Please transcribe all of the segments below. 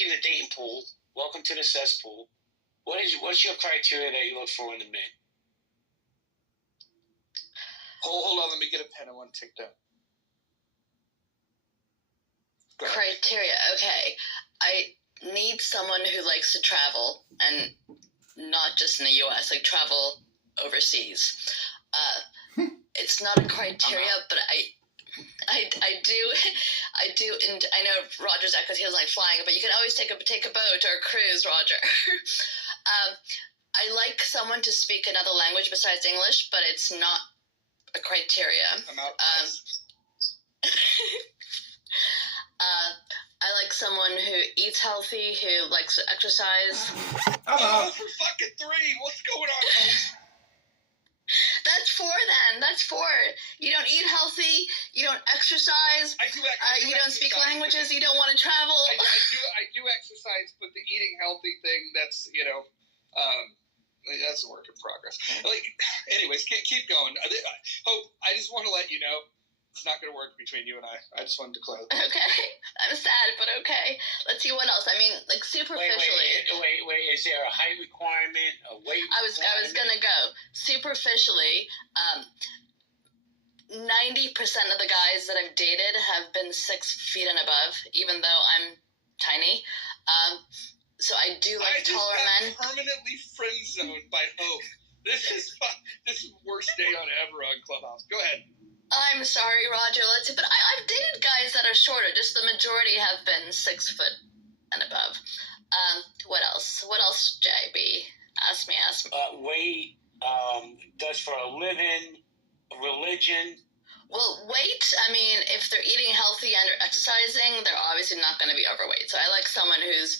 back in the dating pool. Welcome to the cesspool. What's your criteria that you look for in a man? Hold on, let me get a pen. I want to take down. Criteria, okay. I need someone who likes to travel, and not just in the U.S., like travel overseas. It's not a criteria, but I do, and I know Roger's that because he doesn't like flying, but you can always take a boat or a cruise, Roger. I like someone to speak another language besides English, but it's not a criteria. I'm out. I like someone who eats healthy, who likes to exercise. I'm out for fucking 3. What's going on, folks? That's 4 then. That's 4. You don't eat healthy. You don't exercise. I do you don't speak languages. You don't want to travel. I do exercise, but the eating healthy thing, that's, that's a work in progress. Anyways, keep going. Hope, I just want to let you know, it's not going to work between you and I. I just wanted to clarify. Okay. I'm sad, but okay. Let's see what else. I mean, like, superficially. Wait. Is there a height requirement, a weight requirement? I was going to go. Superficially, 90% of the guys that I've dated have been 6 feet and above, even though I'm tiny. So I do like taller men. Permanently friend zoned by Hope. This is the worst day on ever on Clubhouse. Go ahead. I'm sorry, Roger. Let's see. But I've dated guys that are shorter. Just the majority have been 6 foot and above. What else? What else, JB? Ask me. Weight, does for a living, religion. Well, weight, I mean, if they're eating healthy and are exercising, they're obviously not going to be overweight. So I like someone who's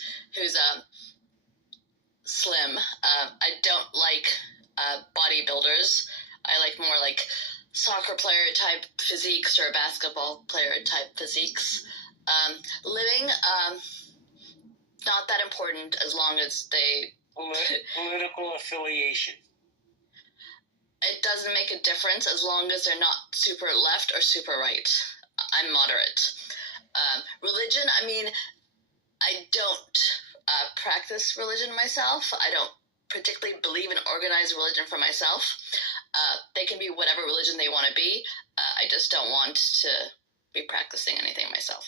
slim. I don't like bodybuilders. I like more like soccer player type physiques or basketball player type physiques. Living, not that important as long as they... Political affiliation. It doesn't make a difference as long as they're not super left or super right. I'm moderate. Religion, I mean, I don't practice religion myself. I don't particularly believe in organized religion for myself. They can be whatever religion they want to be. I just don't want to be practicing anything myself.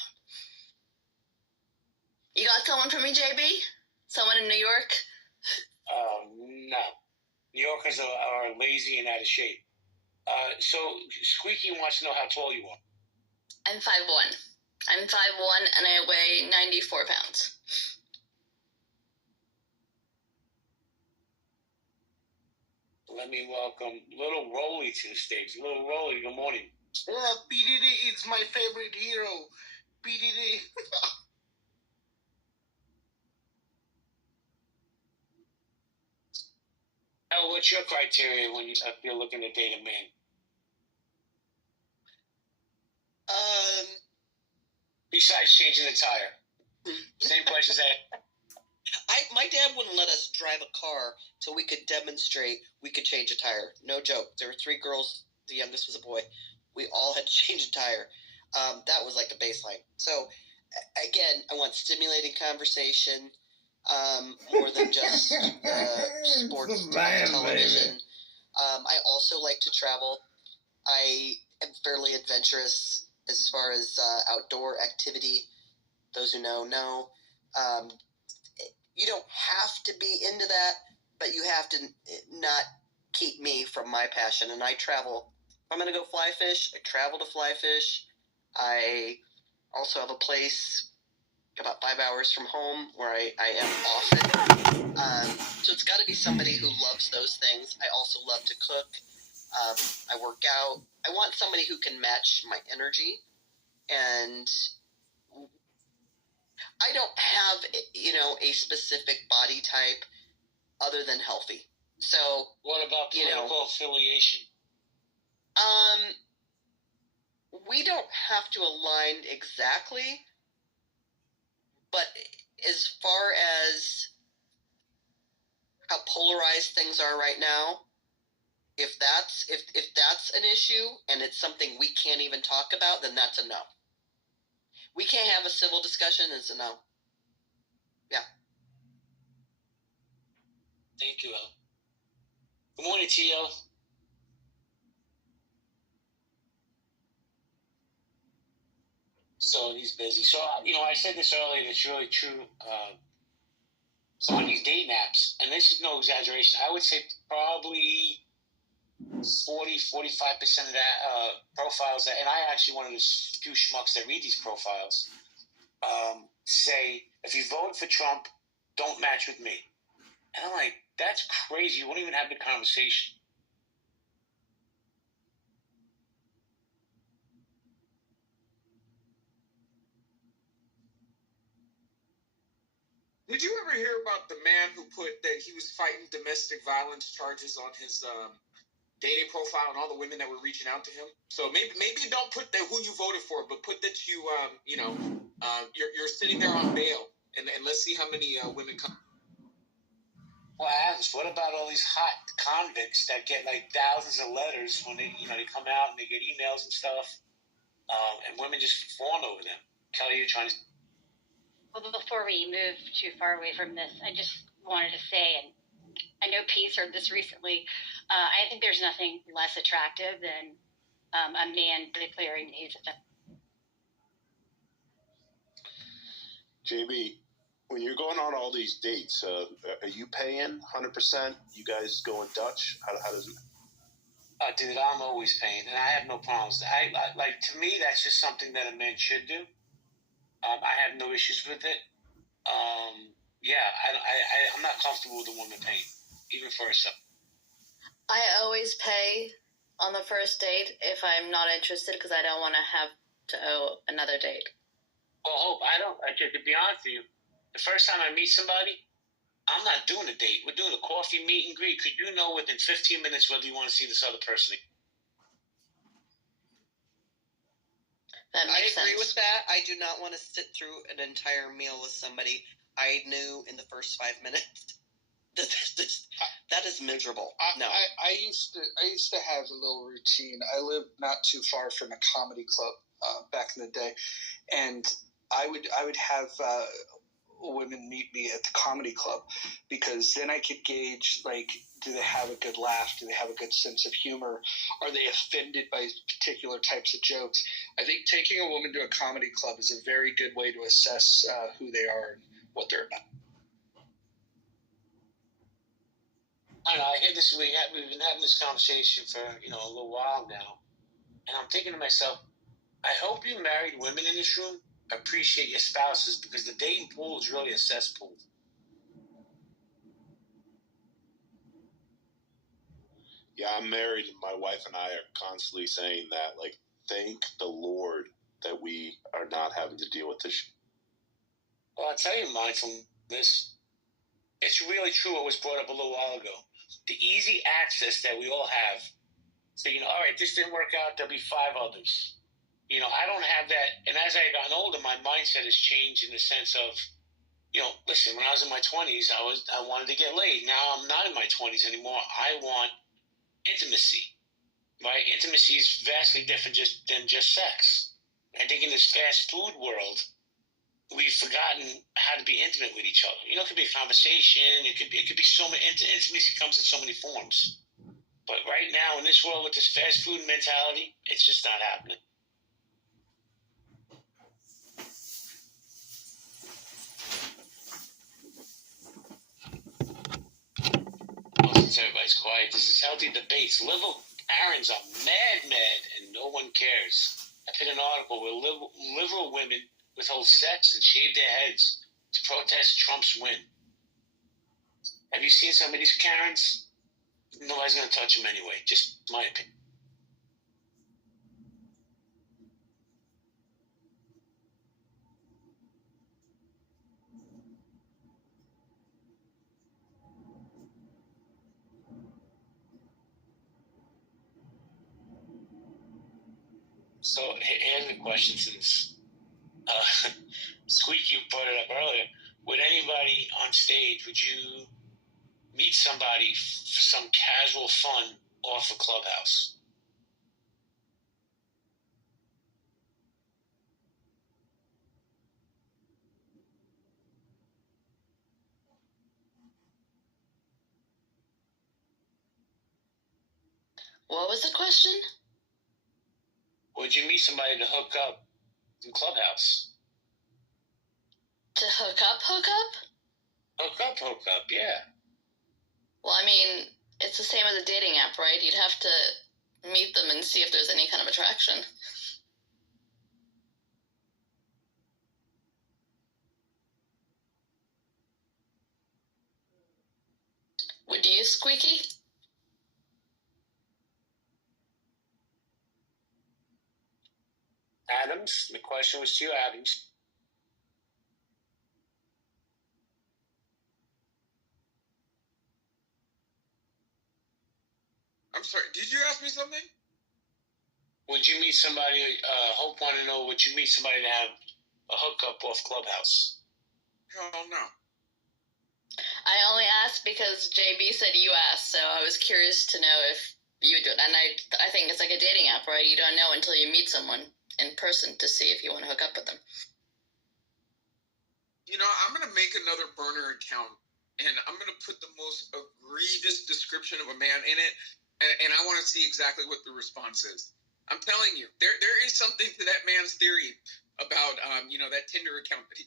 You got someone for me, JB? Someone in New York? No. New Yorkers are lazy and out of shape. So Squeaky wants to know how tall you are. I'm 5'1". I'm 5'1", and I weigh 94 pounds. Let me welcome Little Rolly to the stage. Little Rolly, good morning. PDD is my favorite hero. PDD. Now, what's your criteria when you're looking to date a man? Besides changing the tire. Same question as that. My dad wouldn't let us drive a car till we could demonstrate we could change a tire. No joke. There were 3 girls. The youngest was a boy. We all had to change a tire. That was like a baseline. So, again, I want stimulating conversation, more than just sports television. I also like to travel. I am fairly adventurous as far as outdoor activity. Those who know. You don't have to be into that, but you have to not keep me from my passion. And I travel. If I'm going to go fly fish, I travel to fly fish. I also have a place about 5 hours from home where I am often. So it's got to be somebody who loves those things. I also love to cook. I work out. I want somebody who can match my energy. And I don't have, a specific body type other than healthy. So what about political affiliation? We don't have to align exactly, but as far as how polarized things are right now, if that's an issue and it's something we can't even talk about, then that's a no. We can't have a civil discussion. It's a no. Thank you, El. Good morning, T.O. So he's busy. So, I said this earlier, and it's really true. So on these dating apps, and this is no exaggeration, I would say probably 40-45% of that profiles, and I actually one of the few schmucks that read these profiles, say, if you vote for Trump, don't match with me. And I'm like, that's crazy. You won't even have the conversation. Did you ever hear about the man who put that he was fighting domestic violence charges on his dating profile and all the women that were reaching out to him? So maybe don't put who you voted for, but put that you're sitting there on bail, and let's see how many women come. Well, Adams, what about all these hot convicts that get like thousands of letters when they come out and they get emails and stuff, and women just fawn over them? Kelly, you're trying to. Well, before we move too far away from this, I just wanted to say, and I know Pete's heard this recently, I think there's nothing less attractive than a man declaring he's a JB, when you're going on all these dates, are you paying 100%? You guys going Dutch? How does it? Dude, I'm always paying, and I have no problems. I like, to me, that's just something that a man should do. I have no issues with it. Yeah, I'm not comfortable with a woman paying, even for herself. I always pay on the first date if I'm not interested because I don't want to have to owe another date. Well, Hope, I don't. To be honest with you, the first time I meet somebody, I'm not doing a date. We're doing a coffee meet and greet. Could you know within 15 minutes whether you want to see this other person? That makes I agree sense. with that. I do not want to sit through an entire meal with somebody I knew in the first 5 minutes. That is miserable. No. I used to have a little routine. I lived not too far from a comedy club back in the day, and I would have women meet me at the comedy club because then I could gauge, like, do they have a good laugh? Do they have a good sense of humor? Are they offended by particular types of jokes? I think taking a woman to a comedy club is a very good way to assess who they are and what they're about. I know. I hear this. We've been having this conversation for a little while now, and I'm thinking to myself, I hope you married women in this room appreciate your spouses, because the dating pool is really a cesspool. Yeah, I'm married, and my wife and I are constantly saying that. Like, thank the Lord that we are not having to deal with this. Well, I'll tell you, mindfulness, it's really true what was brought up a little while ago. The easy access that we all have. So, all right, this didn't work out, there'll be 5 others. I don't have that. And as I've gotten older, my mindset has changed in the sense of, listen, when I was in my 20s, I wanted to get laid. Now I'm not in my 20s anymore. I want intimacy, right? Intimacy is vastly different than just sex. I think in this fast food world, we've forgotten how to be intimate with each other. It could be a conversation. It could be so many. Intimacy comes in so many forms. But right now, in this world with this fast food mentality, it's just not happening. Since everybody's quiet, this is Healthy Debates. Liberal Karens are mad, and no one cares. I put an article where liberal women withhold sex and shave their heads to protest Trump's win. Have you seen some of these Karens? Nobody's going to touch them anyway. Just my opinion. So here's the question, since Squeaky brought it up earlier. Would anybody on stage, would you meet somebody for some casual fun off a Clubhouse? What was the question? Would you meet somebody to hook up in Clubhouse? To hook up, hook up? Hook up, yeah. Well, I mean, it's the same as a dating app, right? You'd have to meet them and see if there's any kind of attraction. Would you, Squeaky? Adams, the question was to you, Adams. I'm sorry, did you ask me something? Would you meet somebody, Hope want to know, would you meet somebody to have a hookup off Clubhouse? Hell no. I only asked because JB said you asked, so I was curious to know if you would do it. And I think it's like a dating app, right? You don't know until you meet someone in person to see if you want to hook up with them. You know, I'm going to make another burner account, and I'm going to put the most egregious description of a man in it, and I want to see exactly what the response is. I'm telling you, there is something to that man's theory about, that Tinder account that he...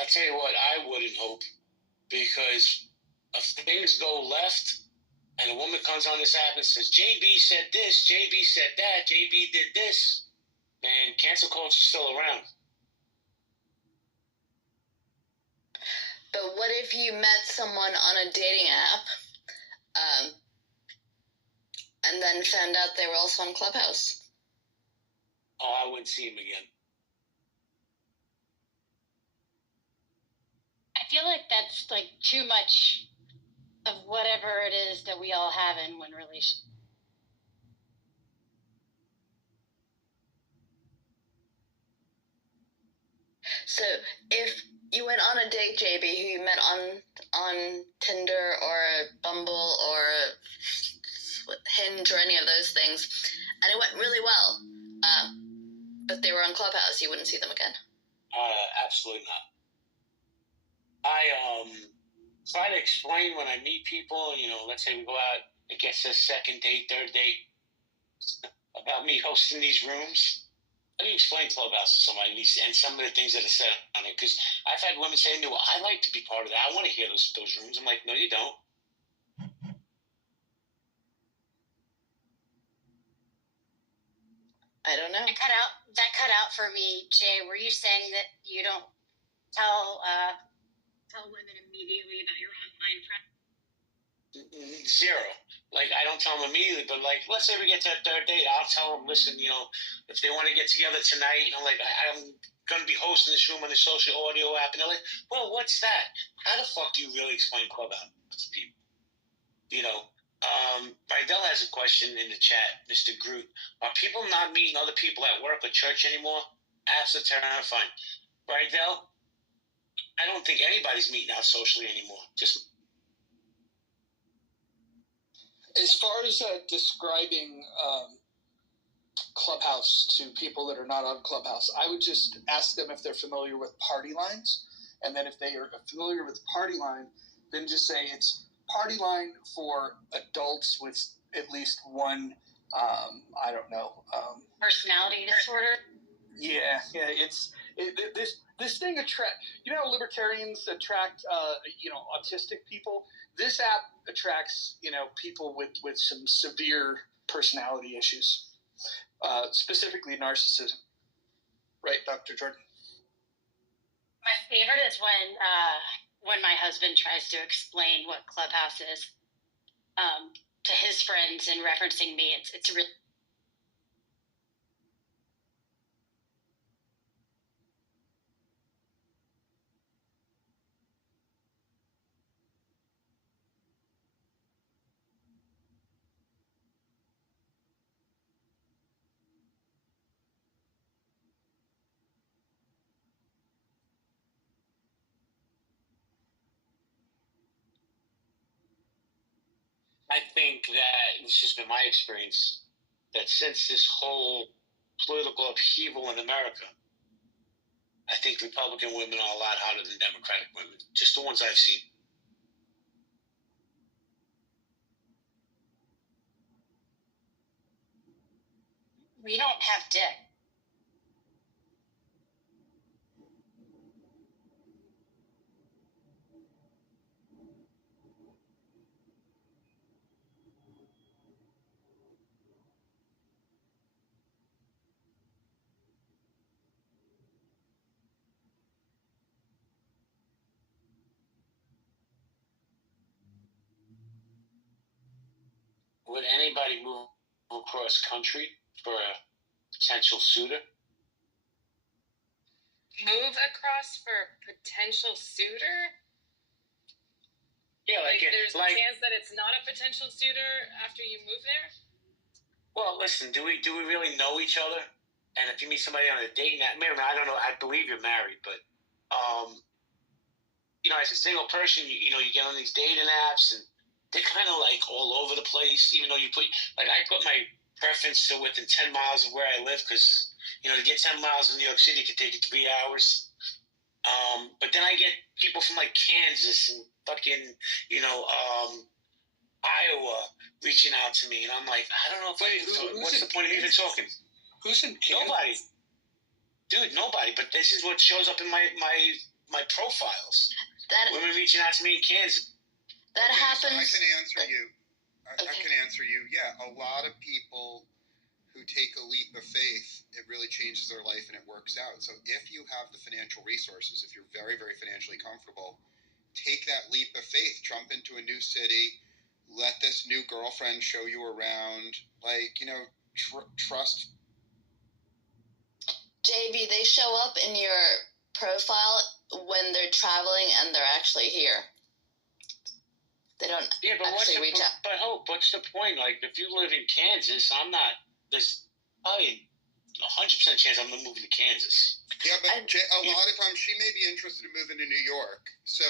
I tell you what, I wouldn't hope, because if things go left and a woman comes on this app and says, JB said this, JB said that, JB did this, man, cancel culture's still around. But what if you met someone on a dating app, and then found out they were also on Clubhouse? Oh, I wouldn't see him again. I feel like that's like too much of whatever it is that we all have in one relation. So if you went on a date, JB, who you met on Tinder or Bumble or Hinge or any of those things, and it went really well, but they were on Clubhouse, you wouldn't see them again? Absolutely not. I try to explain when I meet people, let's say we go out, it gets a second date, third date, about me hosting these rooms. Let me explain Clubhouse to somebody and some of the things that are said on it, because I've had women say to me, well, I like to be part of that. I want to hear those rooms. I'm like, no, you don't. I don't know. That cut out for me, Jay. Were you saying that you don't tell women immediately about your online friends? Zero. Like, I don't tell them immediately, but like, let's say we get to that third date, I'll tell them, listen, if they want to get together tonight, like, I'm going to be hosting this room on the social audio app, and they're like, well, what's that? How the fuck do you really explain Clubhouse to people? Rydell has a question in the chat, Mr. Groot. Are people not meeting other people at work or church anymore? Absolutely terrifying. Rydell, I don't think anybody's meeting out socially anymore. Just as far as describing Clubhouse to people that are not on Clubhouse, I would just ask them if they're familiar with party lines, and then if they are familiar with party line, then just say it's party line for adults with at least one, personality disorder. Yeah, this thing attract. How libertarians attract autistic people. This app attracts people with some severe personality issues, specifically narcissism. Right, Dr. Jordan? My favorite is when my husband tries to explain what Clubhouse is to his friends and referencing me. It's really... I think that it's just been my experience that since this whole political upheaval in America, I think Republican women are a lot hotter than Democratic women. Just the ones I've seen. We don't have dick. Would anybody move across country for a potential suitor? Move across for a potential suitor? Yeah, there's a chance that it's not a potential suitor after you move there? Well, listen, do we really know each other? And if you meet somebody on a dating app, I don't know, I believe you're married, but as a single person, you get on these dating apps and they're kind of like all over the place, even though I put my preference to within 10 miles of where I live because, to get 10 miles in New York City could take you 3 hours. But then I get people from like Kansas and fucking, Iowa reaching out to me, and I'm like, I don't know what's the point of even talking? Who's in Kansas? Nobody. Dude, nobody. But this is what shows up in my profiles. Women reaching out to me in Kansas. That happens. So I can answer you. I can answer you. Yeah, a lot of people who take a leap of faith, it really changes their life and it works out. So if you have the financial resources, if you're very, very financially comfortable, take that leap of faith, jump into a new city, let this new girlfriend show you around, trust. JB, they show up in your profile when they're traveling and they're actually here. They don't actually reach out. But Hope, what's the point? Like, if you live in Kansas, there's probably 100% chance I'm going to move to Kansas. Yeah, but a lot of times she may be interested in moving to New York. So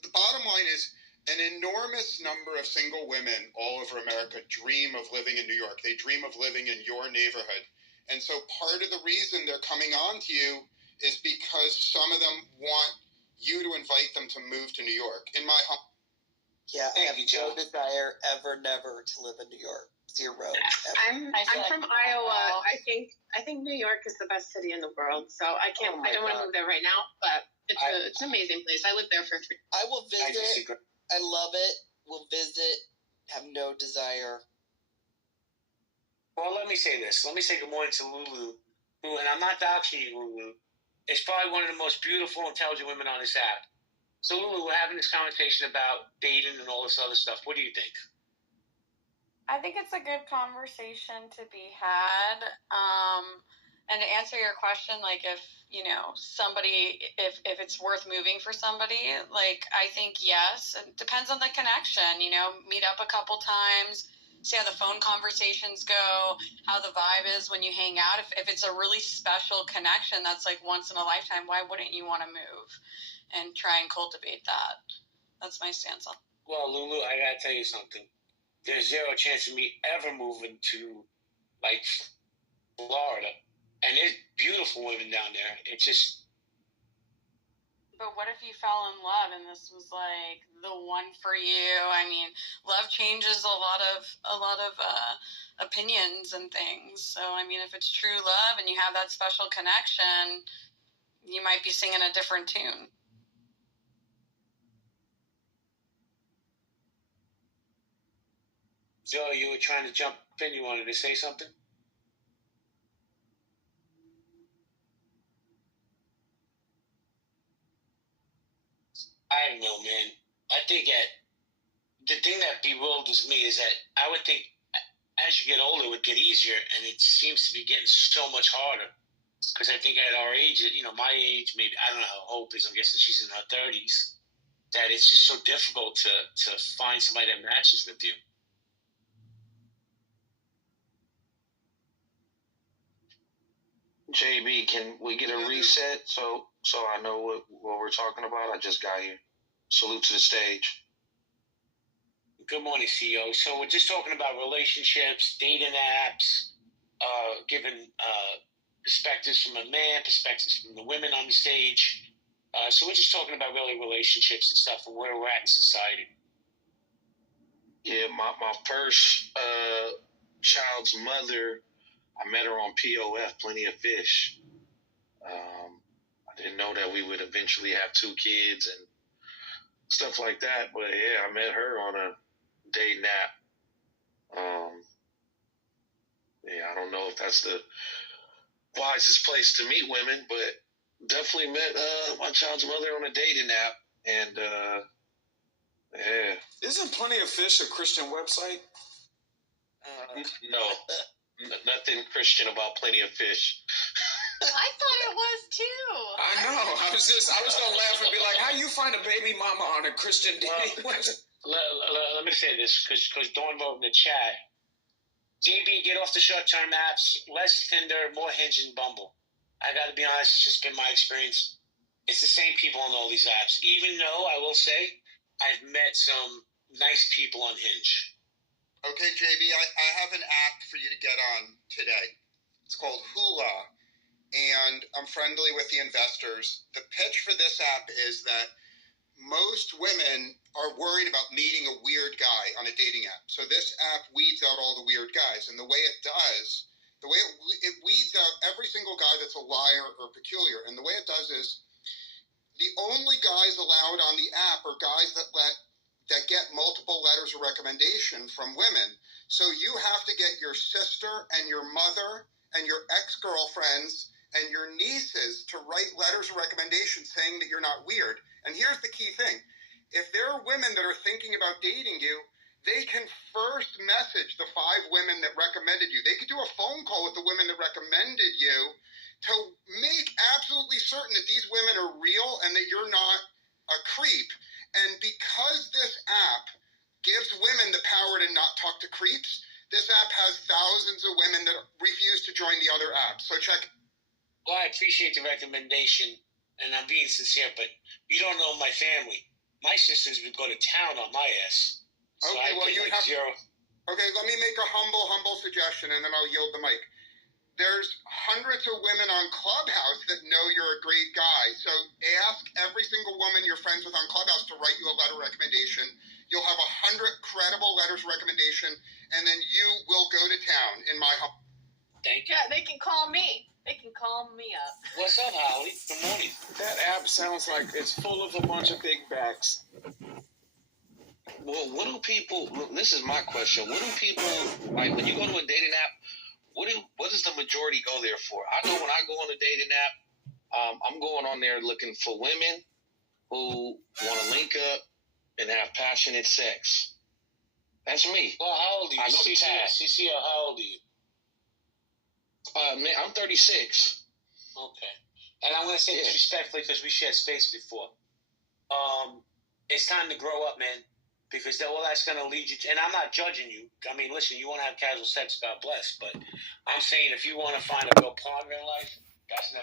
the bottom line is an enormous number of single women all over America dream of living in New York. They dream of living in your neighborhood. And so part of the reason they're coming on to you is because some of them want you to invite them to move to New York. In my home. Yeah, I have no desire ever, never to live in New York. Zero. I'm from Iowa. I think New York is the best city in the world. So I don't want to move there right now, but it's an amazing place. I lived there for 3 years. I will visit. I love it. Will visit. Have no desire. Well, let me say this. Let me say good morning to Lulu, who, and I'm not doxing you, Lulu, is probably one of the most beautiful, intelligent women on this app. So, Lulu, we're having this conversation about dating and all this other stuff. What do you think? I think it's a good conversation to be had. And to answer your question, like if it's worth moving for somebody, like I think yes. It depends on the connection, meet up a couple times, see how the phone conversations go, how the vibe is when you hang out. If it's a really special connection that's like once in a lifetime, why wouldn't you want to move and try and cultivate that? That's my stance on it. Well, Lulu, I gotta tell you something. There's zero chance of me ever moving to, like, Florida. And there's beautiful women down there. It's just... But what if you fell in love and this was, like, the one for you? I mean, love changes a lot of opinions and things. So, I mean, if it's true love and you have that special connection, you might be singing a different tune. Joe, you were trying to jump in. You wanted to say something? I don't know, man. I think the thing that bewilders me is that I would think as you get older, it would get easier, and it seems to be getting so much harder. Because I think at our age, my age, maybe, I don't know how Hope is, I'm guessing she's in her 30s, that it's just so difficult to find somebody that matches with you. JB, can we get a reset so I know what we're talking about? I just got here. Salute to the stage. Good morning, CEO. So we're just talking about relationships, dating apps, giving perspectives from a man, perspectives from the women on the stage. So we're just talking about really relationships and stuff and where we're at in society. Yeah, my first child's mother I met her on POF, Plenty of Fish. I didn't know that we would eventually have 2 kids and stuff like that. But yeah, I met her on a dating app. Yeah, I don't know if that's the wisest place to meet women, but definitely met my child's mother on a dating app. And yeah. Isn't Plenty of Fish a Christian website? No. Nothing Christian about Plenty of Fish. I thought it was too. I know. I was gonna laugh and be like, "How you find a baby mama on a Christian dating website?" Let me say this, because Dawn wrote in the chat. JB, get off the short-term apps. Less Tinder, more Hinge and Bumble. I got to be honest, it's just been my experience. It's the same people on all these apps. Even though I will say, I've met some nice people on Hinge. Okay, JB, I have an app for you to get on today. It's called Hula, and I'm friendly with the investors. The pitch for this app is that most women are worried about meeting a weird guy on a dating app. So this app weeds out all the weird guys. And the way it does, it weeds out every single guy that's a liar or peculiar. And the way it does is the only guys allowed on the app are guys that get multiple letters of recommendation from women. So you have to get your sister and your mother and your ex-girlfriends and your nieces to write letters of recommendation saying that you're not weird. And here's the key thing. If there are women that are thinking about dating you, they can first message the 5 women that recommended you. They could do a phone call with the women that recommended you to make absolutely certain that these women are real and that you're not a creep. And because this app gives women the power to not talk to creeps, this app has thousands of women that refuse to join the other apps. So check. Well, I appreciate the recommendation, and I'm being sincere, but you don't know my family. My sisters would go to town on my ass. So okay, well, you have zero. Okay, let me make a humble suggestion, and then I'll yield the mic. There's hundreds of women on Clubhouse that know you're a great guy. So ask every single woman you're friends with on Clubhouse to write you a letter recommendation. You'll have 100 credible letters of recommendation, and then you will go to town in my home. Thank you. Yeah, they can call me. They can call me up. What's up, Holly? Good morning. That app sounds like it's full of a bunch of big backs. Well, what do people? This is my question. What do people like when you go to a dating app? What does the majority go there for? I know when I go on a dating app, I'm going on there looking for women who want to link up and have passionate sex. That's me. Well, how old are you? I know the tag. CC, how old are you? Man, I'm 36. Okay. And I'm going to say this respectfully because we shared space before. It's time to grow up, man. Because all that's going to lead you to, and I'm not judging you. I mean, listen, you want to have casual sex, God bless. But I'm saying if you want to find a real partner in life, that's never